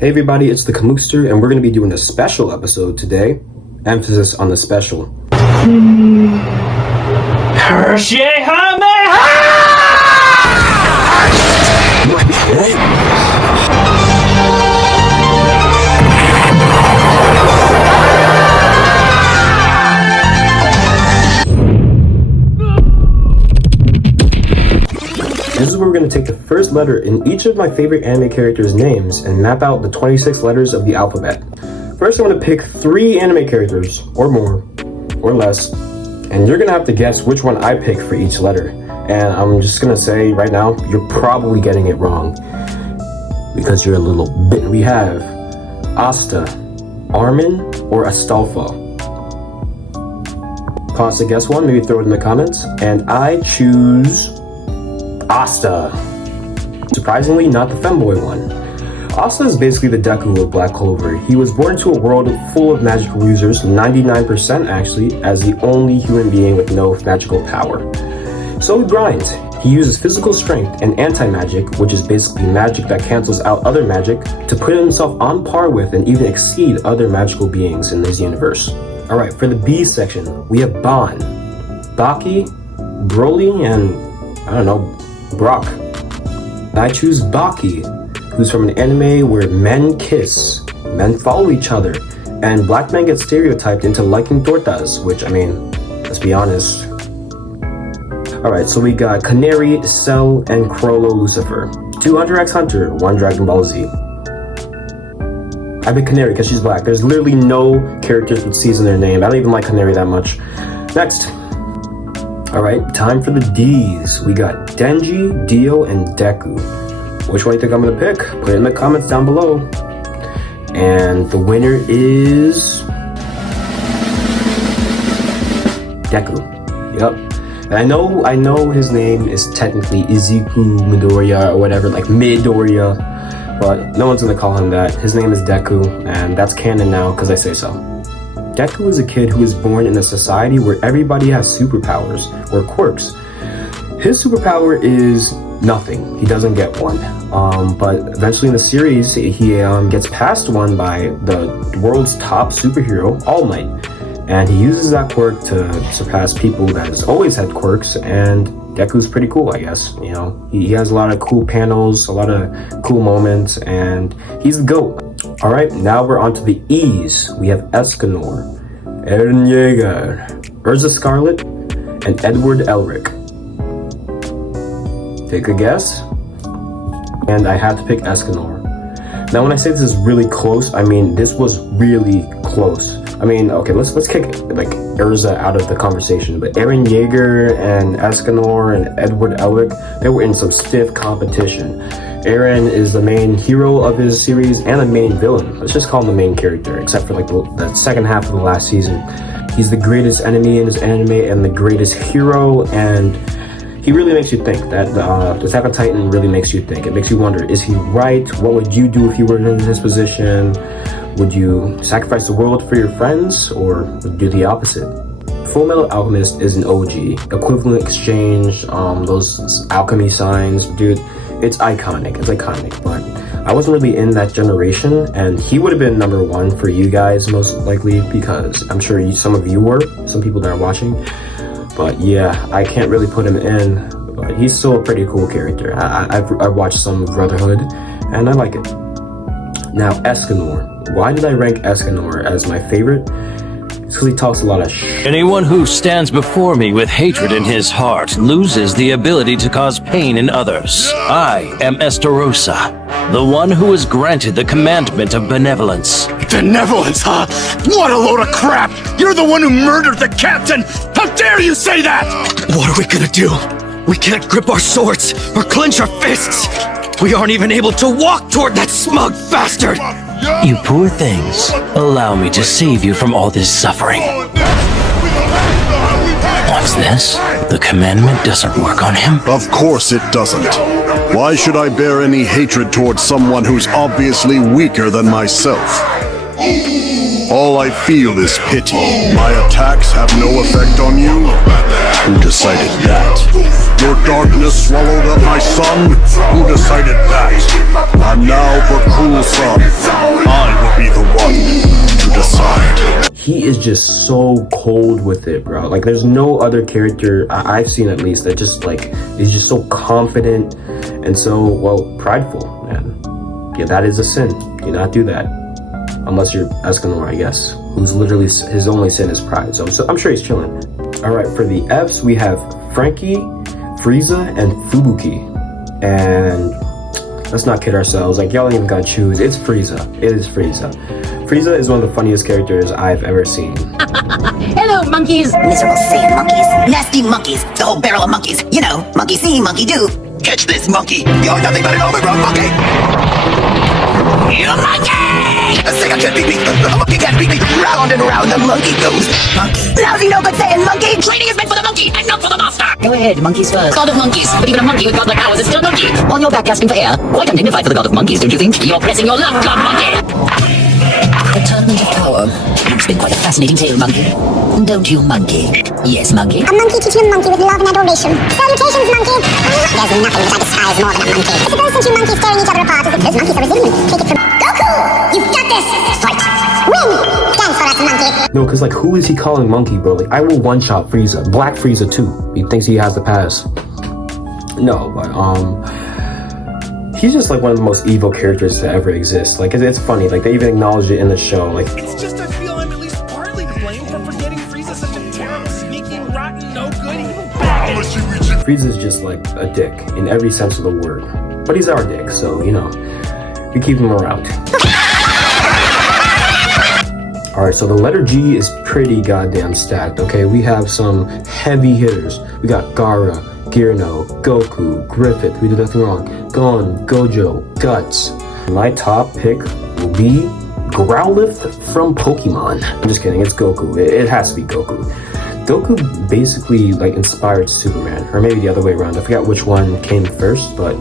Hey everybody, it's the Kamookster, and we're going to be doing a special episode today. Emphasis on the special. This is where we're going to take the first letter in each of my favorite anime characters' names and map out the 26 letters of the alphabet. First, I'm going to pick 3 anime characters, or more, or less, and you're going to have to guess which one I pick for each letter. And I'm just going to say right now, you're probably getting it wrong, because you're a little bit. We have Asta, Armin, or Astolfo. Pause to guess one, maybe throw it in the comments. And I choose Asta. Surprisingly, not the femboy one. Asta is basically the Deku of Black Clover. He was born into a world full of magical users, 99% actually, as the only human being with no magical power. So he grinds. He uses physical strength and anti-magic, which is basically magic that cancels out other magic, to put himself on par with and even exceed other magical beings in this universe. Alright, for the B section, we have Ban, Baki, Broly, and I don't know, Brock. I choose Baki, who's from an anime where men kiss, men follow each other, and black men get stereotyped into liking tortas, which, I mean, let's be honest. Alright, so we got Canary, Cell, and Chrollo Lucifer. 2 Hunter x Hunter, 1 Dragon Ball Z. I pick Canary because she's black. There's literally no characters with C's in their name. I don't even like Canary that much. Next. Alright, time for the D's. We got Denji, Dio, and Deku. Which one do you think I'm gonna pick? Put it in the comments down below. And the winner is Deku. Yep. And I know his name is technically Izuku Midoriya or whatever, like Midoriya, but no one's gonna call him that. His name is Deku, and that's canon now because I say so. Deku is a kid who is born in a society where everybody has superpowers, or quirks. His superpower is nothing. He doesn't get one. But eventually in the series, he gets passed one by the world's top superhero, All Might. And he uses that quirk to surpass people that has always had quirks, and Deku's pretty cool, I guess. You know, he has a lot of cool panels, a lot of cool moments, and he's the GOAT. Alright, now we're on to the E's. We have Escanor, Eren Yeager, Urza Scarlet, and Edward Elric. Take a guess. And I had to pick Escanor. Now when I say this is really close, I mean this was really close. I mean, okay, let's kick like Urza out of the conversation, but Eren Yeager and Escanor and Edward Elric, they were in some stiff competition. Eren is the main hero of his series and the main villain. Let's just call him the main character, except for like the second half of the last season. He's the greatest enemy in his anime and the greatest hero, and he really makes you think. That the Attack on Titan really makes you think. It makes you wonder, is he right? What would you do if you were in his position? Would you sacrifice the world for your friends, or would you do the opposite? Fullmetal Alchemist is an OG. Equivalent exchange, those alchemy signs, dude. It's iconic, but I wasn't really in that generation, and he would have been number 1 for you guys most likely, because I'm sure some of you were, some people that are watching, but yeah, I can't really put him in, but he's still a pretty cool character. I've watched some Brotherhood, and I like it. Now, Escanor. Why did I rank Escanor as my favorite? It's because he talks a lot of shit. Anyone who stands before me with hatred in his heart loses the ability to cause pain in others. I am Estarossa, the one who is granted the commandment of benevolence. Benevolence, huh? What a load of crap! You're the one who murdered the captain! How dare you say that! What are we gonna do? We can't grip our swords or clench our fists! We aren't even able to walk toward that smug bastard! You poor things. Allow me to save you from all this suffering. What's this? The commandment doesn't work on him? Of course it doesn't. Why should I bear any hatred towards someone who's obviously weaker than myself? All I feel is pity. My attacks have no effect on you? Who decided that? Your darkness swallowed up my son? Who decided that? And now for cruel son, I will be the one to decide. He is just so cold with it, bro. Like, there's no other character I've seen, at least, that just like is just so confident and so, well, prideful, man. Yeah, that is a sin. Do not do that, unless you're Escanor, I guess, who's literally his only sin is pride. So I'm sure he's chilling. All right, for the Fs we have Frankie, Frieza, and Fubuki. And let's not kid ourselves. Like, y'all ain't even gotta choose. It's Frieza. It is Frieza. Frieza is one of the funniest characters I've ever seen. Hello, monkeys! Miserable sand monkeys. Nasty monkeys. The whole barrel of monkeys. You know, monkey see, monkey do. Catch this, monkey! You're nothing but an overgrown monkey! You monkey! A singer can't beat me! A monkey can't beat me! Round and round the monkey goes! Monkey! Lousy no good saying monkey! Training is meant for the monkey and not for the master! Go ahead, monkeys first. God of monkeys. But even a monkey with godlike powers is still a monkey. On your back asking for air. Quite undignified for the god of monkeys, don't you think? You're pressing your luck, god monkey! A tournament of power. It's been quite a fascinating tale, monkey. Don't you, monkey? Yes, monkey. A monkey teaching a monkey with love and adoration. Salutations, monkey! There's nothing that I despise more than a monkey. I suppose since you monkeys tearing each other apart, those monkeys are resilient. Take it from Goku! You've got this! Fight! Win! Dance for us, monkey! No, because, like, who is he calling monkey, bro? Like, I will one-shot Frieza. Black Frieza, too. He thinks he has the pass. No, but, he's just, like, one of the most evil characters to ever exist. Like, it's funny. Like, they even acknowledge it in the show. Like, It's just I feel I'm at least partly to blame for forgetting Frieza's such a terrible, sneaky, rotten, no good, evil bag. Frieza's just, like, a dick in every sense of the word. But he's our dick, so, you know, we keep him around. Alright, so the letter G is pretty goddamn stacked, okay? We have some heavy hitters. We got Gaara, Gearno, Goku, Griffith, who did nothing wrong, Gon, Gojo, Guts. My top pick will be Growlithe from Pokemon. I'm just kidding, it's Goku. It has to be Goku. Goku basically, like, inspired Superman, or maybe the other way around. I forgot which one came first, but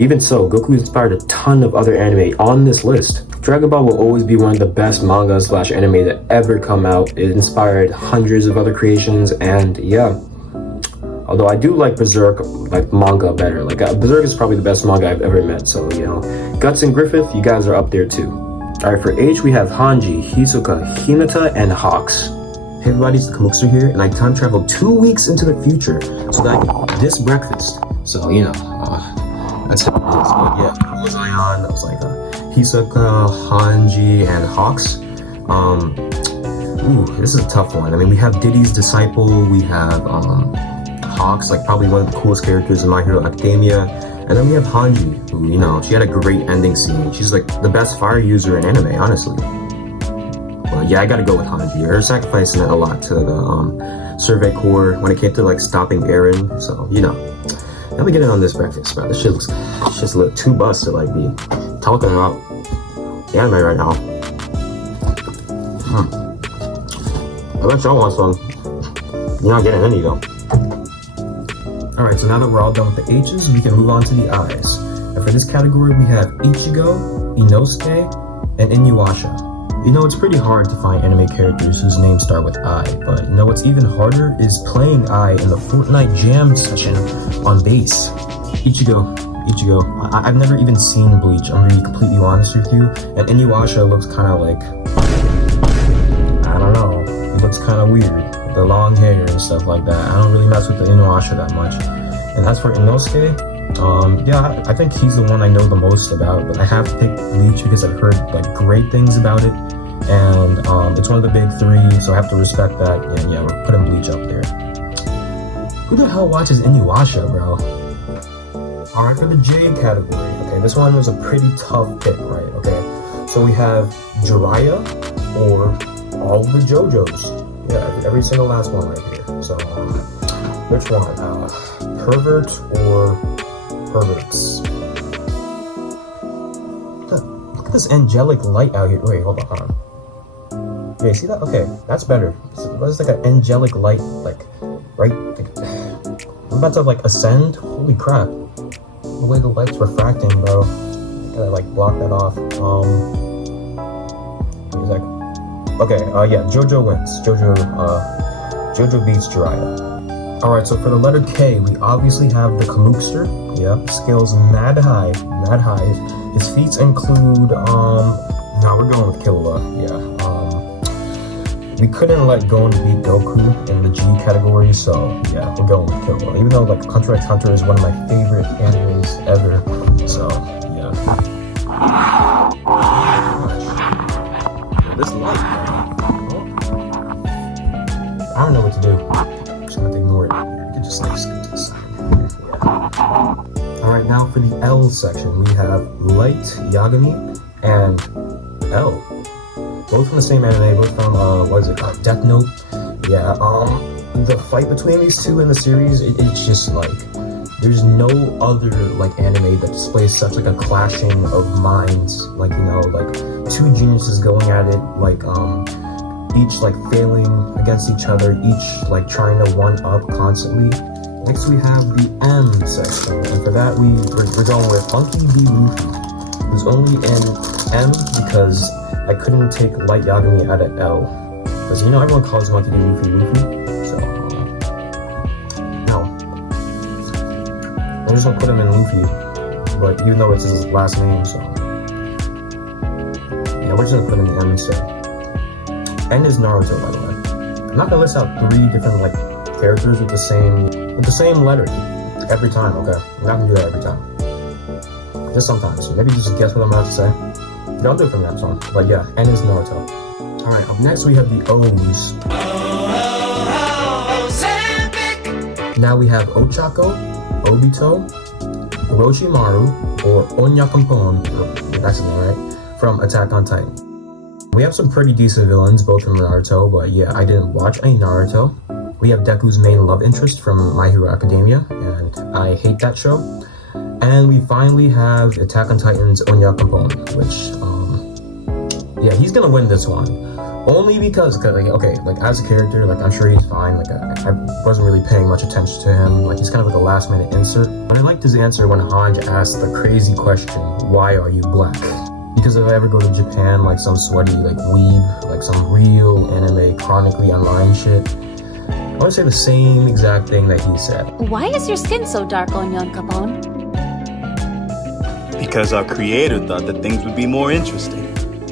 even so, Goku inspired a ton of other anime on this list. Dragon Ball will always be one of the best manga / anime that ever come out. It inspired hundreds of other creations, and yeah. Although I do like Berserk, like, manga better. Like, Berserk is probably the best manga I've ever met, so, you know. Guts and Griffith, you guys are up there too. Alright, for H, we have Hanji, Hisoka, Hinata, and Hawks. Hey everybody, it's the Kamukster here, and I time traveled 2 weeks into the future so that I can eat this breakfast. So, you know, that's how it is. But yeah, who was I on? That was like Hisoka, Hanji, and Hawks. Ooh, this is a tough one. I mean, we have Diddy's disciple, we have Hawks, like probably one of the coolest characters in My Hero Academia. And then we have Hanji, who, you know, she had a great ending scene. She's like the best fire user in anime, honestly. Well, yeah, I gotta go with Hanji. Her sacrifice meant a lot to the Survey Corps when it came to like stopping Eren. So, you know, let me get in on this breakfast, bro. This shit looks just a little too bust to like be talking about the anime right now. I bet y'all want some. You're not getting any though. Alright, so now that we're all done with the H's, we can move on to the I's. And for this category, we have Ichigo, Inosuke, and Inuyasha. You know, it's pretty hard to find anime characters whose names start with I, but you know what's even harder is playing I in the Fortnite Jam session on bass. Ichigo. I've never even seen Bleach, I'm gonna be completely honest with you, and Inuyasha looks kind of like, I don't know, he looks kind of weird. The long hair and stuff like that. I don't really mess with the Inuyasha that much. And as for Inosuke, yeah, I think he's the one I know the most about, but I have to pick Bleach because I've heard like great things about it, and it's one of the big three, so I have to respect that. And yeah, we're putting Bleach up there. Who the hell watches Inuyasha, bro? Alright, for the J category, okay, this one was a pretty tough pick, right? Okay, so we have Jiraiya or all of the JoJo's. Yeah, every single last one right here. So, which one? Pervert or perverts? Look at this angelic light out here. Wait, hold on. Yeah, see that? Okay, that's better. There's like an angelic light, like, right? I'm about to, like, ascend. Holy crap. The way the light's refracting, bro. Gotta, like, block that off. Wait a sec. Okay, yeah, JoJo wins. JoJo beats Jiraiya. Alright, so for the letter K, we obviously have the Kamookster. Yep, scales mad high. His feats include, no, we're going with Killua, yeah. We couldn't let Gon beat Goku in the G category, so yeah, we're going with Killua. Even though, like, Hunter x Hunter is one of my favorite animes ever, so, yeah. This light, I don't know what to do. I'm just gonna ignore it. You can just like skip to the side. Yeah. Alright, now for the L section, we have Light Yagami and L. Both from the same anime, both from what is it? Death Note. Yeah, the fight between these two in the series, it's just like there's no other like anime that displays such like a clashing of minds, like, you know, like two geniuses going at it, like each like failing against each other, each like trying to one up constantly. Next we have the M section, and for that we're going with Monkey D. Luffy, who's only in M because I couldn't take Light Yagami out of L, because you know everyone calls Monkey D. Luffy, so no. I'm just gonna put him in Luffy, but even though it's his last name, so yeah, we're just gonna put him in the M instead. N is Naruto, by the way. I'm not gonna list out 3 different like characters with the same letter every time, okay? I'm not gonna do that every time. Just sometimes. So maybe just guess what I'm about to say. I'll do it from that song. But yeah, N is Naruto. Alright, up next we have the O's. Now we have Ochako, Obito, Orochimaru, or Onyakumpon, that's the name, right? From Attack on Titan. We have some pretty decent villains, both from Naruto, but yeah, I didn't watch any Naruto. We have Deku's main love interest from My Hero Academia, and I hate that show. And we finally have Attack on Titan's Onyakumpon, which, yeah, he's gonna win this one. Only because, like, okay, like, as a character, like, I'm sure he's fine. Like, I wasn't really paying much attention to him. Like, he's kind of like a last-minute insert. But I liked his answer when Hanj asked the crazy question, why are you black? Because if I ever go to Japan, like some sweaty, like, weeb, like some real anime, chronically online shit, I want to say the same exact thing that he said. Why is your skin so dark, Onyankopon? Because our creator thought that things would be more interesting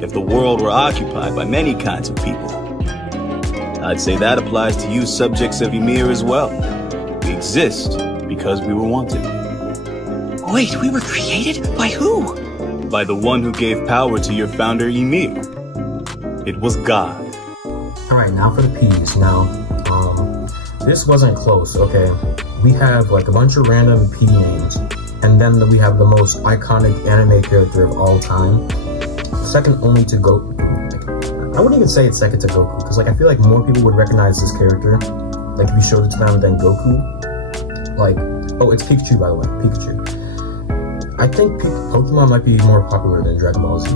if the world were occupied by many kinds of people. I'd say that applies to you subjects of Ymir as well. We exist because we were wanted. Wait, we were created? By who? By the one who gave power to your founder Ymir. It was God. Alright, now for the P's. Now, this wasn't close, okay? We have like a bunch of random P names, and then we have the most iconic anime character of all time. Second only to Goku. I wouldn't even say it's second to Goku, because like I feel like more people would recognize this character, like if you showed it to them, than Goku. Like, oh, it's Pikachu, by the way, Pikachu. I think Pokemon might be more popular than Dragon Ball Z,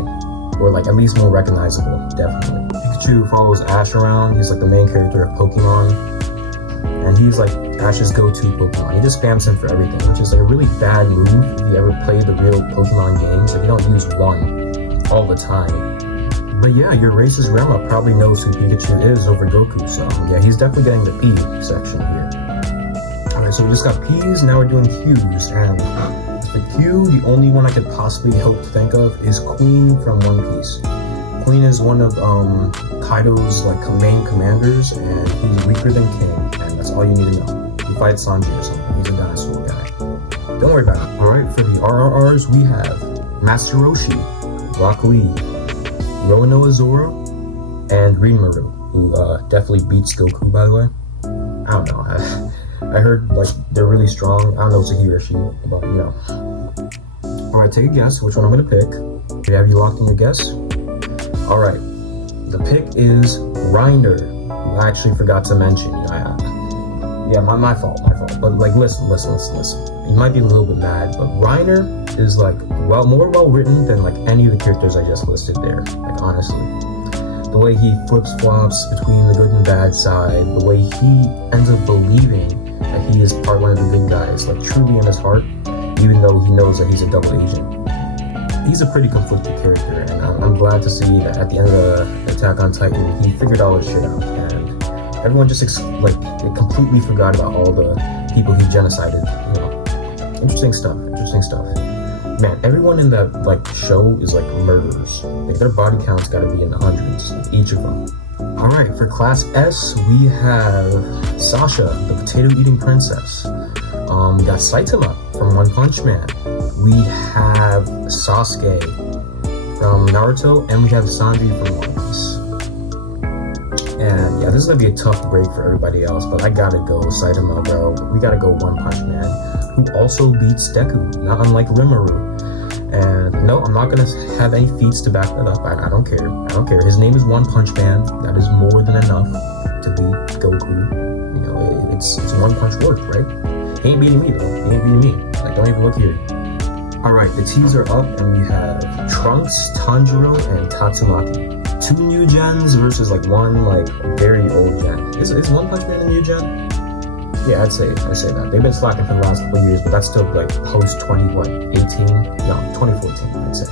or like at least more recognizable, definitely. Pikachu follows Ash around. He's like the main character of Pokemon, and he's like Ash's go-to Pokemon. He just spams him for everything, which is like a really bad move if you ever play the real Pokemon games. Like you don't use one all the time. But yeah, your racist grandma probably knows who Pikachu is over Goku, so yeah, he's definitely getting the P section here. Alright, so we just got P's, now we're doing Q's, and for Q, the only one I could possibly hope to think of is Queen from One Piece. Queen is one of Kaido's like main commanders, and he's weaker than King, and that's all you need to know. He fights Sanji or something, he's a dinosaur guy. Don't worry about it. Alright, for the RRRs, we have Master Roshi, Rock Lee, Roronoa Zoro, and Rinmaru, who definitely beats Goku, by the way. I don't know, I heard like they're really strong. I don't know if it's a he or she, but you know. Alright, take a guess which one I'm gonna pick. Have you locked in your guess? Alright, the pick is Reiner, who I actually forgot to mention. Yeah, my fault. But like, listen. You might be a little bit mad, but Reiner is like more well written than like any of the characters I just listed there. Like honestly, the way he flips flops between the good and bad side, the way he ends up believing that he is one of the good guys, like truly in his heart, even though he knows that he's a double agent. he's a pretty conflicted character, and I'm glad to see that at the end of the Attack on Titan, he figured all his shit out, and everyone just they completely forgot about all the people he genocided. You know, interesting stuff. Man, everyone in that show is like murderers. Like their body count's got to be in the hundreds, each of them. All right, for Class S, we have Sasha, the potato-eating princess. We got Saitama from One Punch Man. We have Sasuke from Naruto, and we have Sanji from One Piece. And yeah, this is gonna be a tough break for everybody else, but I gotta go Saitama, bro. We gotta go One Punch Man, who also beats Deku, not unlike Rimuru. And no, I'm not gonna have any feats to back that up. I don't care. I don't care. His name is One Punch Man. That is more than enough to beat Goku. You know, it's one punch worth, right? He ain't beating me though. He ain't beating me. Like, don't even look here. All right, the T's are up, and we have Trunks, Tanjiro, and Tatsumaki. 2 new gens versus one very old gen. Is One Punch Man a new gen? Yeah, I'd say that. They've been slacking for the last couple of years, but that's still post 2014, I'd say.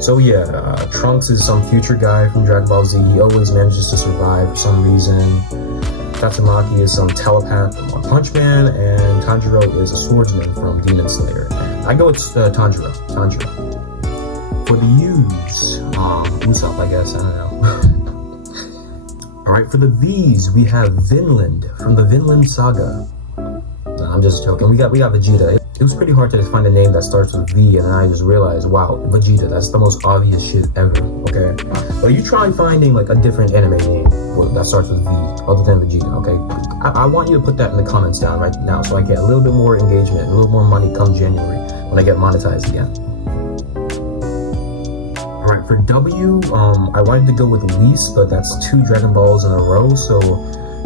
So yeah, Trunks is some future guy from Dragon Ball Z. He always manages to survive for some reason. Tatsumaki is some telepath from One Punch Man, and Tanjiro is a swordsman from Demon Slayer. And I go with Tanjiro. For the U's, Usopp, I guess, I don't know. Alright, for the V's, we have Vinland from the Vinland Saga. No, I'm just joking. We got Vegeta. It was pretty hard to find a name that starts with V, and then I just realized, wow, Vegeta, that's the most obvious shit ever, okay? But you try finding a different anime name that starts with V, other than Vegeta, okay? I want you to put that in the comments down right now so I get a little bit more engagement, a little more money come January when I get monetized again. Alright, for W, I wanted to go with Whis, but that's 2 Dragon Balls in a row, so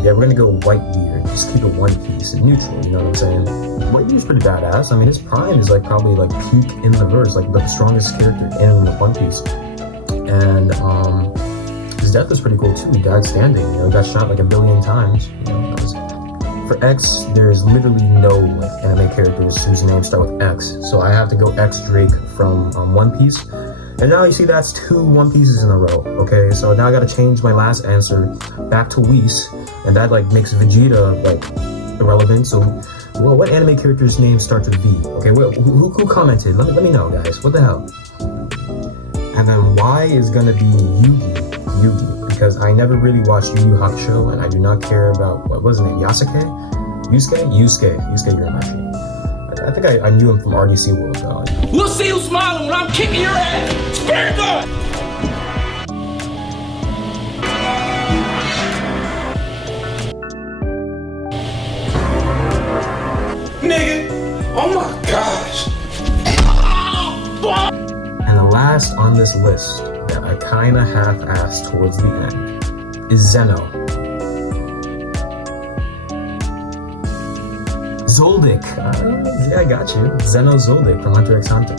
yeah, we're gonna go Whitebeard. Just keep it one piece and neutral, you know what I'm saying? Whitebeard's pretty badass. I mean, his prime is probably peak in the verse, the strongest character in the One Piece. And his death is pretty cool too. He died standing, you know, got shot 1 billion times. You know, for X, there's literally no anime characters whose names start with X, so I have to go X Drake from One Piece. And now you see that's 2 One Pieces in a row, okay? So now I gotta change my last answer back to Whis, and that makes Vegeta irrelevant. So, well, what anime character's name starts with V? Okay, who commented? Let me know, guys. What the hell? And then Y is gonna be Yugi, because I never really watched Yu Yu Hakusho, and I do not care about what was his name? Yusuke, Urameshi. I think I knew him from RDC World, though. We'll see who's smiling when I'm kicking your ass. Spirit gun! Nigga, oh my gosh. And the last on this list that I kinda half-assed towards the end is Zeno. Zoldyck. Yeah, I got you. Zeno Zoldyck from Hunter x Hunter.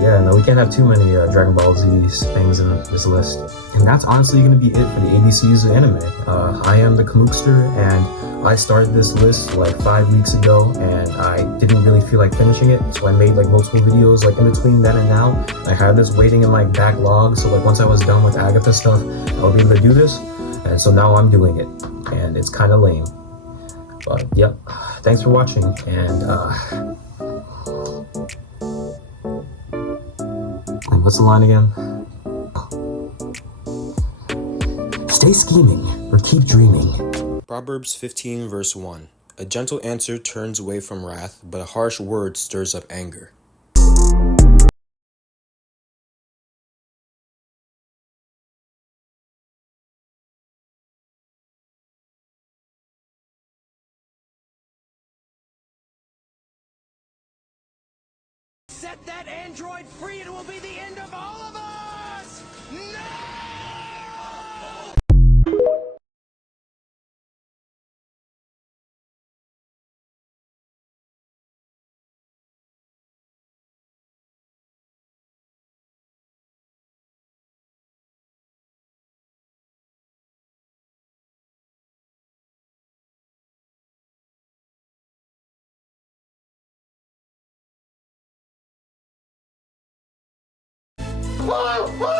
Yeah, no, we can't have too many Dragon Ball Z things in this list. And that's honestly going to be it for the ABC's anime. I am the Kamookster, and I started this list 5 weeks ago, and I didn't really feel like finishing it, so I made multiple videos in between then and now. I had this waiting in my backlog, so once I was done with Agatha stuff, I'll be able to do this. And so now I'm doing it, and it's kind of lame. But yep, thanks for watching, and what's the line again? Stay scheming, or keep dreaming. Proverbs 15 verse 1. A gentle answer turns away from wrath, but a harsh word stirs up anger. Set that android free and it will be the end of all of us! No! Woo! Woo!